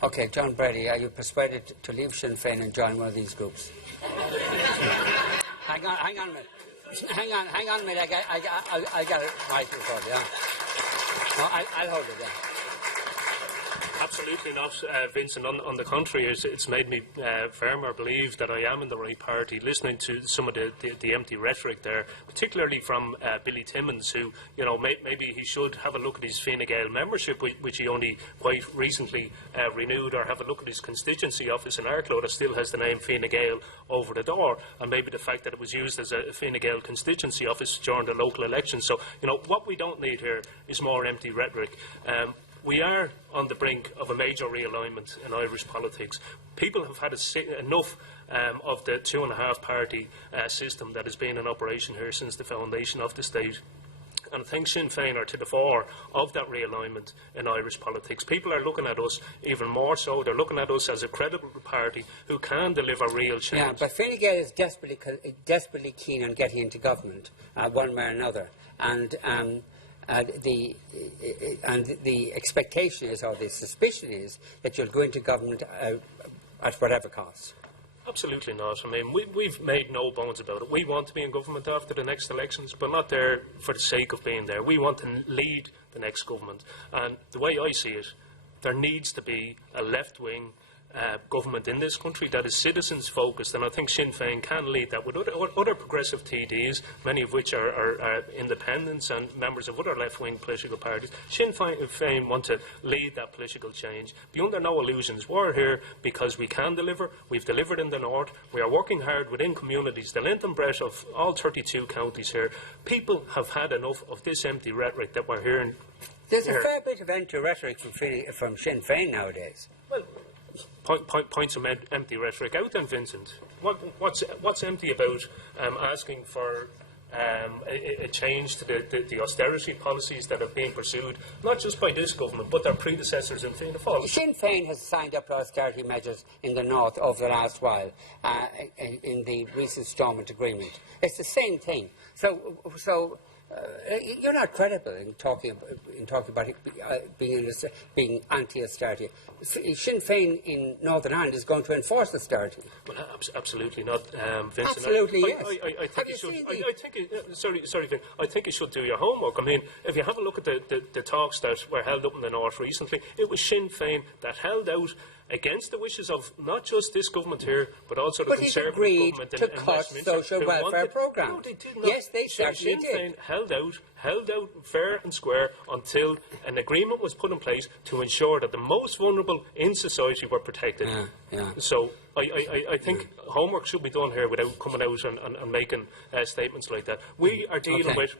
Okay, John Brady, are you persuaded to leave Sinn Féin and join one of these groups? hang on a minute. Hang on a minute. I got it right before, yeah. No, I'll hold it, yeah. Absolutely not, Vincent. On the contrary, it's made me firmer believe that I am in the right party. Listening to some of the empty rhetoric there, particularly from Billy Timmins, who, you know, maybe he should have a look at his Fine Gael membership, which he only quite recently renewed, or have a look at his constituency office in Arklow that still has the name Fine Gael over the door, and maybe the fact that it was used as a Fine Gael constituency office during the local election. So, you know, what we don't need here is more empty rhetoric. We are on the brink of a major realignment in Irish politics. People have had enough of the 2.5 party system that has been in operation here since the foundation of the state. And I think Sinn Féin are to the fore of that realignment in Irish politics. People are looking at us even more so. They're looking at us as a credible party who can deliver real change. Yeah, but Fine Gael is desperately keen on getting into government, one way or another. And the expectation is, or the suspicion is, that you'll go into government at whatever cost. Absolutely not. I mean, we've made no bones about it. We want to be in government after the next elections, but not there for the sake of being there. We want to lead the next government. And the way I see it, there needs to be a left-wing government in this country that is citizens-focused, and I think Sinn Féin can lead that with other progressive TDs, many of which are independents and members of other left-wing political parties. Sinn Féin want to lead that political change. Be under no illusions. We're here because we can deliver. We've delivered in the north. We are working hard within communities, the length and breadth of all 32 counties here. People have had enough of this empty rhetoric that we're hearing. There's a fair bit of empty rhetoric from Sinn Féin nowadays. Well, point some empty rhetoric out then, Vincent. What's empty about asking for a change to the austerity policies that have been pursued, not just by this government, but their predecessors in Fianna Fáil? Sinn Féin has signed up to austerity measures in the north over the last while, in the recent Stormont agreement. It's the same thing. So you're not credible in talking about it being anti-austerity. Sinn Féin in Northern Ireland is going to enforce austerity. Well, absolutely not, Vincent. Absolutely, yes. I think you should do your homework. I mean, if you have a look at the talks that were held up in the north recently, it was Sinn Féin that held out against the wishes of not just this government here, but also the Conservative government in Westminster. But he agreed to cut social welfare programmes. No, they did not. Yes, they certainly did. Sinn Féin held out fair and square until an agreement was put in place to ensure that the most vulnerable in society were protected. So I think homework should be done here without coming out and making statements like that. We are dealing with...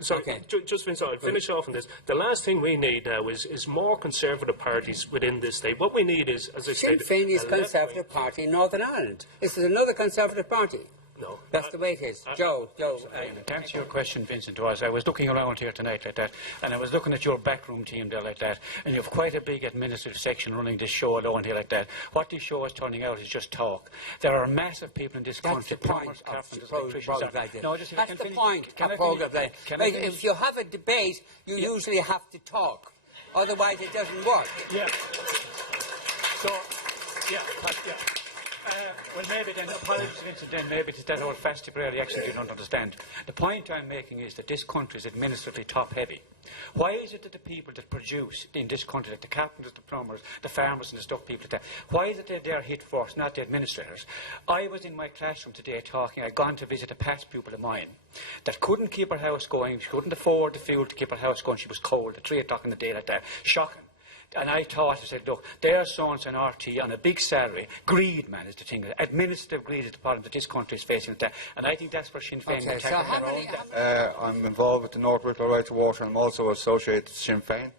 Sorry, just Vincent, I'll finish off on this. The last thing we need now is more Conservative parties within this state. What we need is, as I said... Sinn Féin is Conservative Party in Northern Ireland. This is another Conservative party. No. That's the way it is. Joe. To answer your question, Vincent, I was looking around here tonight like that, and I was looking at your backroom team there like that, and you have quite a big administrative section running this show alone here like that. What this show is turning out is just talk. There are massive people in this country. That's the point of programs like this. No, that's the point of programs like this. If you have a debate, you usually have to talk. Otherwise, it doesn't work. Yeah. So, yeah. Well, maybe then, apologies, Vincent, then maybe it's that old fast really actually you don't understand. The point I'm making is that this country is administratively top-heavy. Why is it that the people that produce in this country, like the carpenters, the plumbers, the farmers and the stuff people like that, why is it that they're hit first, not the administrators? I was in my classroom today talking, I'd gone to visit a past pupil of mine that couldn't keep her house going, she couldn't afford the fuel to keep her house going, she was cold at 3 o'clock in the day like that. Shocking. And I said, look, their sons and RT on a big salary. Greed, man, is the thing. Administrative greed is the problem that this country is facing with that. And I think that's where Sinn Féin will tackle I'm involved with the North Wicklow Right to Water, and I'm also associated with Sinn Féin.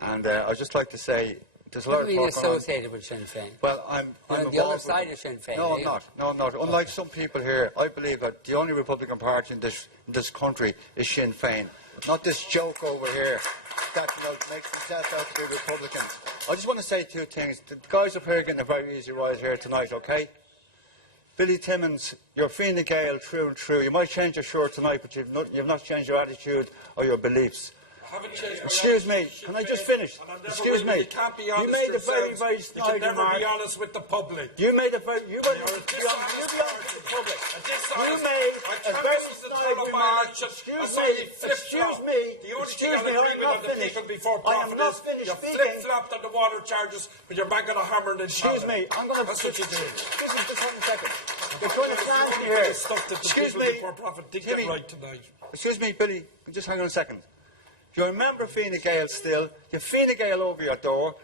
And I'd just like to say, there's a lot of talk associated with Sinn Féin? Well, I'm on the other side of Sinn Féin. No, I'm not. No, I'm not. Unlike some people here, I believe that the only Republican party in this country is Sinn Féin. Not this joke over here that makes themselves out to be Republicans. I just want to say 2 things. The guys up here are getting a very easy ride here tonight, okay? Billy Timmins, you're Fine Gael through and through. You might change your shirt tonight, but you've not changed your attitude or your beliefs. Excuse me, can I just finish? Excuse me. You can't be You honest made a very, yourselves. very You snide can never remark. be honest with the public. You made a very, you were, You're a be honest with the public. You dishonest- made I a can't very listen to snide the remark. by-election. Excuse I saw me, you flip-flop. excuse me, The only excuse thing I'll me, agree I'm with not on the finished. people before I am profit not is finished you speaking. flip-flopped on the water charges, but you're back on a hammer and Excuse me, I'm going to... That's what you do. Excuse me, just 1 second. You're trying to challenge me here. Stuff that the Excuse people me. before profit did Jimmy. get right tonight. Excuse me, Billy, just hang on a second. You're a member of Fine Gael still. You have Fine Gael over your door.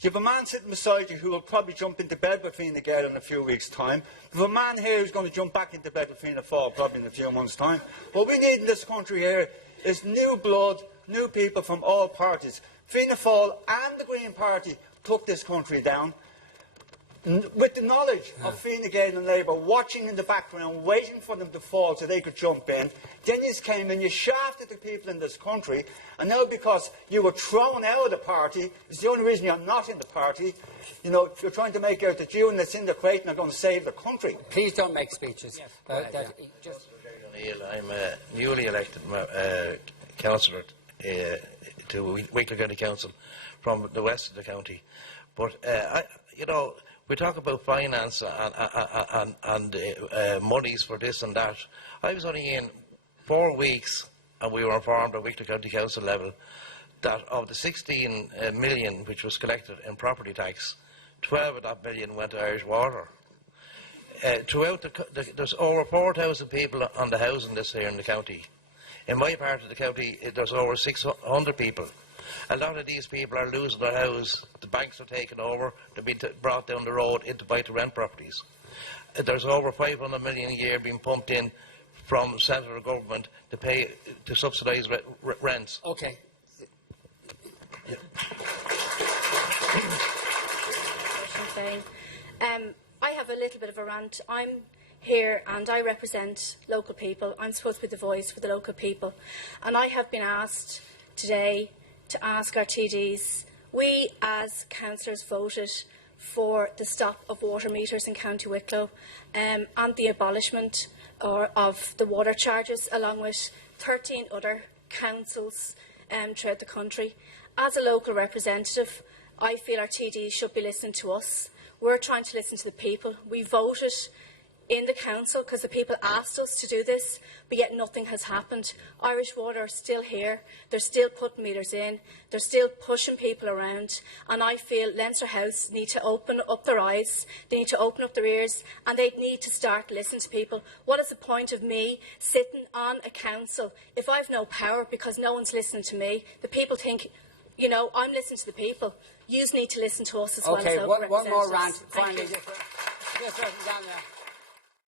You have a man sitting beside you who will probably jump into bed with Fine Gael in a few weeks' time. You have a man here who's going to jump back into bed with Fianna Fáil probably in a few months' time. What we need in this country here is new blood, new people from all parties. Fianna Fáil and the Green Party took this country down. With the knowledge of Fine Gael and Labour watching in the background, waiting for them to fall so they could jump in, then you came and you shafted the people in this country, and now because you were thrown out of the party, it's the only reason you're not in the party, you know, you're trying to make out that you and the Sinn are going to save the country. Please don't make speeches. Yes. Just I'm a newly elected councillor to Wicklow County Council from the west of the county. But, you know, we talk about finance and monies for this and that. I was only in 4 weeks, and we were informed at Wicklow County Council level that of the 16 million which was collected in property tax, 12 of that million went to Irish Water. Throughout there's over 4,000 people on the housing list here in the county. In my part of the county, there's over 600 people. A lot of these people are losing their house. The banks are taking over. They're being brought down the road into buy-to-rent properties. There's over 500 million a year being pumped in from central government to pay to subsidise rents. okay. Fein. I have a little bit of a rant. I'm here and I represent local people. I'm supposed to be the voice for the local people. And I have been asked today to ask our TDs. We as councillors voted for the stop of water meters in County Wicklow and the abolishment of the water charges along with 13 other councils throughout the country. As a local representative, I feel our TDs should be listening to us. We're trying to listen to the people. We voted in the council because the people asked us to do this, but yet nothing has happened. Irish Water are still here. They're still putting meters in. They're still pushing people around. And I feel Leinster House need to open up their eyes. They need to open up their ears, and they need to start listening to people. What is the point of me sitting on a council if I've no power because no one's listening to me? The people think, you know, I'm listening to the people. You need to listen to us as well as Okay, local one more representatives. rant. Thank Finally, you. yes, down there.